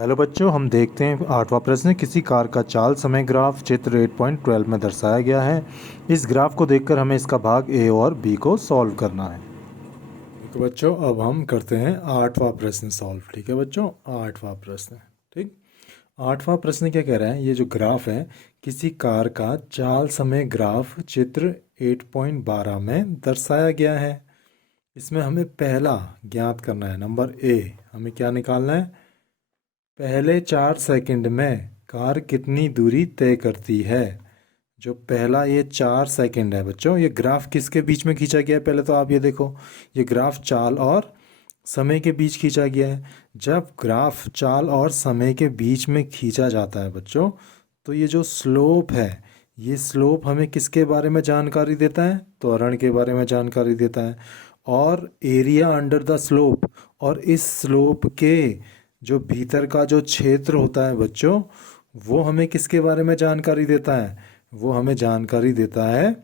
Hello बच्चों, हम देखते हैं आठवां प्रश्न। किसी कार का चाल समय ग्राफ चित्र 8.12 में दर्शाया गया है। इस ग्राफ को देखकर हमें इसका भाग ए और बी को सॉल्व करना है। तो बच्चों, अब हम करते हैं आठवां प्रश्न सॉल्व। ठीक है बच्चों, आठवां प्रश्न। ठीक, आठवां प्रश्न क्या कह रहा है? ये जो ग्राफ है, किसी कार का चाल समय ग्राफ चित्र 8.12 में दर्शाया गया है। इसमें हमें पहला ज्ञात करना है, नंबर ए। हमें क्या निकालना है? पहले 4 सेकंड में कार कितनी दूरी तय करती है। जो पहला ये 4 सेकंड है बच्चों, ये ग्राफ किसके बीच में खींचा गया है? पहले तो आप ये देखो, ये ग्राफ चाल और समय के बीच खींचा गया है। जब ग्राफ चाल और समय के बीच में खींचा जाता है बच्चों, तो ये जो स्लोप है, ये स्लोप हमें किसके बारे में जानकारी देता है? त्वरण के बारे में जानकारी देता है। और एरिया अंडर द स्लोप, और इस स्लोप के जो भीतर का जो क्षेत्र होता है बच्चों, वो हमें किसके बारे में जानकारी देता है? वो हमें जानकारी देता है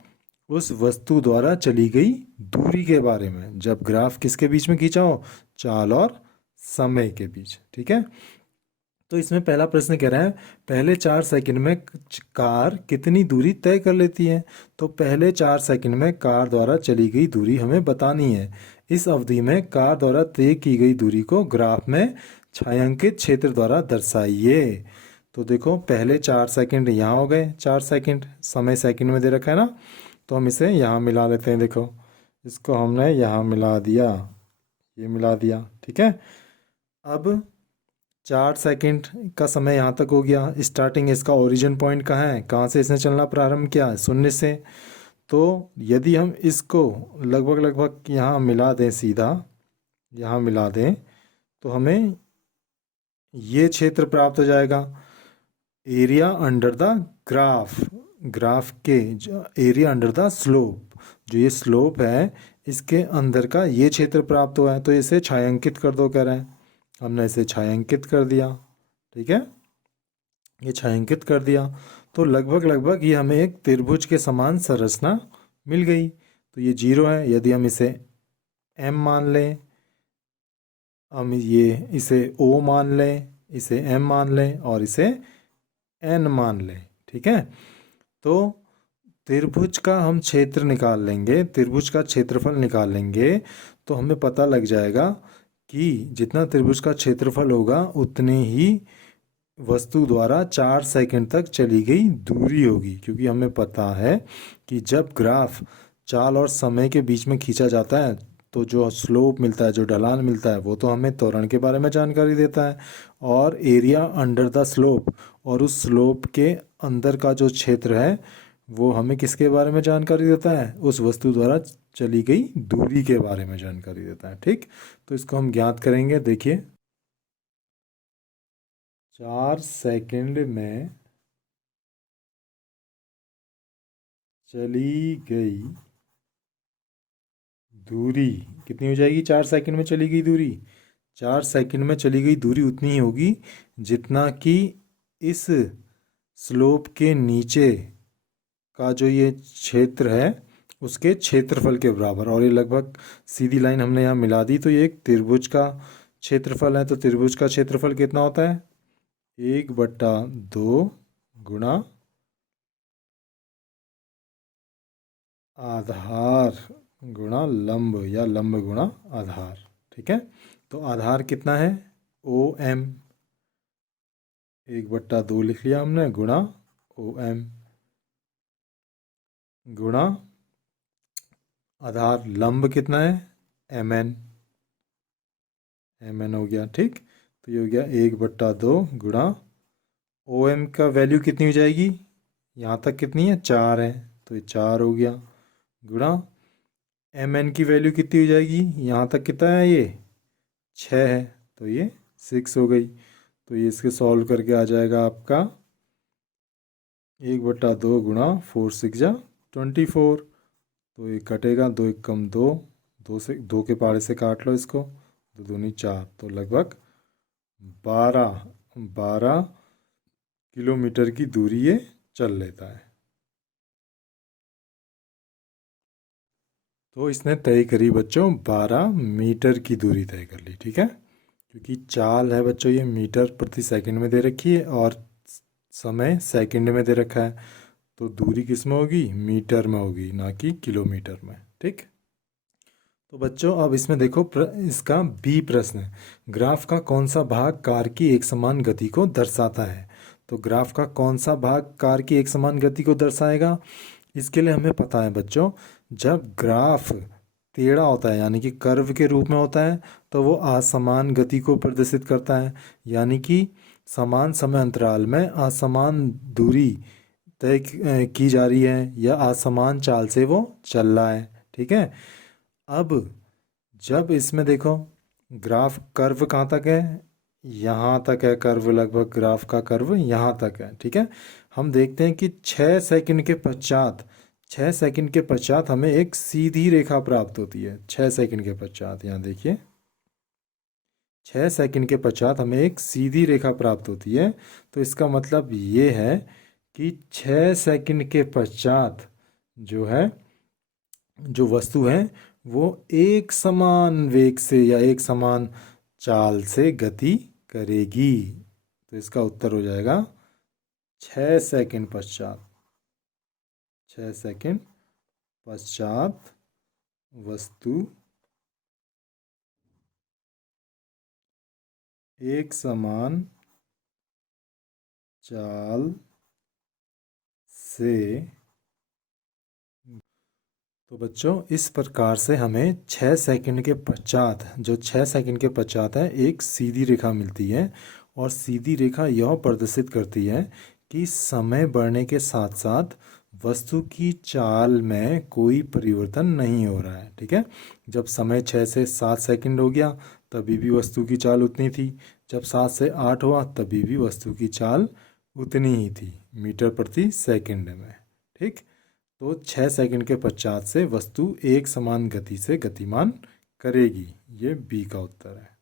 उस वस्तु द्वारा चली गई दूरी के बारे में, जब ग्राफ किसके बीच में खींचा हो? चाल और समय के बीच। ठीक है, तो इसमें पहला प्रश्न कह रहा है पहले 4 सेकंड में कार कितनी दूरी तय कर लेती है। तो पहले 4 सेकंड में कार द्वारा चली गई दूरी हमें बतानी है। इस अवधि में कार द्वारा तय की गई दूरी को ग्राफ में छायांकित क्षेत्र द्वारा दर्शाइए। तो देखो, पहले 4 सेकंड यहाँ हो गए, 4 सेकंड समय सेकंड में दे रखा है ना, तो हम इसे यहाँ मिला लेते हैं। देखो, इसको हमने यहाँ मिला दिया, ये मिला दिया। ठीक है, अब 4 सेकंड का समय यहाँ तक हो गया। स्टार्टिंग इसका ओरिजिन पॉइंट कहाँ है? कहाँ से इसने चलना प्रारंभ किया है? शून्य से। तो यदि हम इसको लगभग लगभग यहाँ मिला दें, सीधा यहाँ मिला दें, तो हमें ये क्षेत्र प्राप्त हो जाएगा। Area under the graph, graph के एरिया अंडर द स्लोप, जो ये स्लोप है, इसके अंदर का ये क्षेत्र प्राप्त हुआ है। तो इसे छायांकित कर दो कह रहे हैं। हमने इसे छायांकित कर दिया। ठीक है, ये छायांकित कर दिया, तो लगभग लगभग ये हमें एक त्रिभुज के समान संरचना मिल गई। तो ये 0 है। यदि हम इसे m मान लें, हम ये इसे o मान लें, इसे m मान लें और इसे n मान लें। ठीक है, तो त्रिभुज का हम क्षेत्र निकाल लेंगे, त्रिभुज का क्षेत्रफल निकाल लेंगे, तो हमें पता लग जाएगा कि जितना त्रिभुज का क्षेत्रफल होगा उतने ही वस्तु द्वारा 4 सेकंड तक चली गई दूरी होगी। क्योंकि हमें पता है कि जब ग्राफ चाल और समय के बीच में खींचा जाता है, तो जो स्लोप मिलता है, जो ढलान मिलता है, वो तो हमें त्वरण के बारे में जानकारी देता है। और एरिया अंडर द स्लोप, और उस स्लोप के अंदर का जो क्षेत्र है, वो हमें किसके बारे में जानकारी देता है? उस वस्तु द्वारा चली गई दूरी के बारे में जानकारी देता है। ठीक, तो इसको हम ज्ञात करेंगे। देखिए, 4 सेकंड में चली गई दूरी कितनी हो जाएगी? 4 सेकंड में चली गई दूरी, 4 सेकंड में चली गई दूरी उतनी ही होगी जितना कि इस स्लोप के नीचे का जो ये क्षेत्र है, उसके क्षेत्रफल के बराबर। और ये लगभग सीधी लाइन हमने यहाँ मिला दी, तो ये एक त्रिभुज का क्षेत्रफल है। तो त्रिभुज का क्षेत्रफल कितना होता है? 1/2 गुणा आधार गुणा लंब, या लंब गुणा आधार। ठीक है, तो आधार कितना है? OM, 1/2 लिख लिया हमने, गुणा OM, गुणा आधार लंब कितना है? MN, MN हो गया। ठीक, तो ये हो गया 1/2 गुणा OM का वैल्यू कितनी हो जाएगी? यहाँ तक कितनी है? 4 है, तो ये 4 हो गया, गुणा MN की वैल्यू कितनी हो जाएगी? यहाँ तक कितना है? ये 6 है, तो ये 6 हो गई। तो ये इसके सॉल्व करके आ जाएगा आपका 1/2 गुणा 4 6 जा 24। तो ये कटेगा, 2 1 कम 2, 2 से 2 के पारे से काट लो इसको, 2 दूनी 4, तो लगभग 12 किलोमीटर की दूरी ये चल लेता है। तो इसने तय करी बच्चों 12 मीटर की दूरी तय कर ली। ठीक है, क्योंकि चाल है बच्चों ये मीटर प्रति सेकंड में दे रखी है और समय सेकंड में दे रखा है, तो दूरी किस में होगी, मीटर में होगी, ना कि किलोमीटर में। ठीक। तो बच्चों अब इसमें देखो इसका बी प्रश्न है, ग्राफ का कौन सा भाग कार की एक समान गति को दर्शाता है। तो ग्राफ का कौन सा भाग कार की एक समान गति को दर्शाएगा, इसके लिए हमें पता है बच्चों, जब ग्राफ टेढ़ा होता है यानी कि कर्व के रूप में होता है तो वो असमान गति को प्रदर्शित करता है, यानी कि समान समय अंतराल में असमान दूरी तय की जा रही है या असमान चाल से वो चल रहा है। ठीक है। अब जब इसमें देखो ग्राफ कर्व कहाँ तक है, यहाँ तक है कर्व, लगभग ग्राफ का कर्व यहाँ तक है। ठीक है। हम देखते हैं कि 6 सेकंड के पश्चात हमें एक सीधी रेखा प्राप्त होती है। 6 सेकंड के पश्चात, यहाँ देखिए 6 सेकंड के पश्चात हमें एक सीधी रेखा प्राप्त होती है। तो इसका मतलब ये है कि 6 सेकंड के पश्चात जो है, जो वस्तु है वो एक समान वेग से या एक समान चाल से गति करेगी। तो इसका उत्तर हो जाएगा 6 सेकंड पश्चात। 6 सेकंड पश्चात वस्तु एक समान चाल से। तो बच्चों इस प्रकार से हमें 6 सेकंड के पश्चात, जो 6 सेकंड के पश्चात है, एक सीधी रेखा मिलती है और सीधी रेखा यह प्रदर्शित करती है कि समय बढ़ने के साथ साथ वस्तु की चाल में कोई परिवर्तन नहीं हो रहा है। ठीक है। जब समय 6 से 7 सेकंड हो गया तभी भी वस्तु की चाल उतनी थी, जब 7 से 8 हुआ तभी भी वस्तु की चाल उतनी ही थी, मीटर प्रति सेकंड में। ठीक। तो 6 सेकंड के पश्चात से वस्तु एक समान गति से गतिमान करेगी। ये बी का उत्तर है।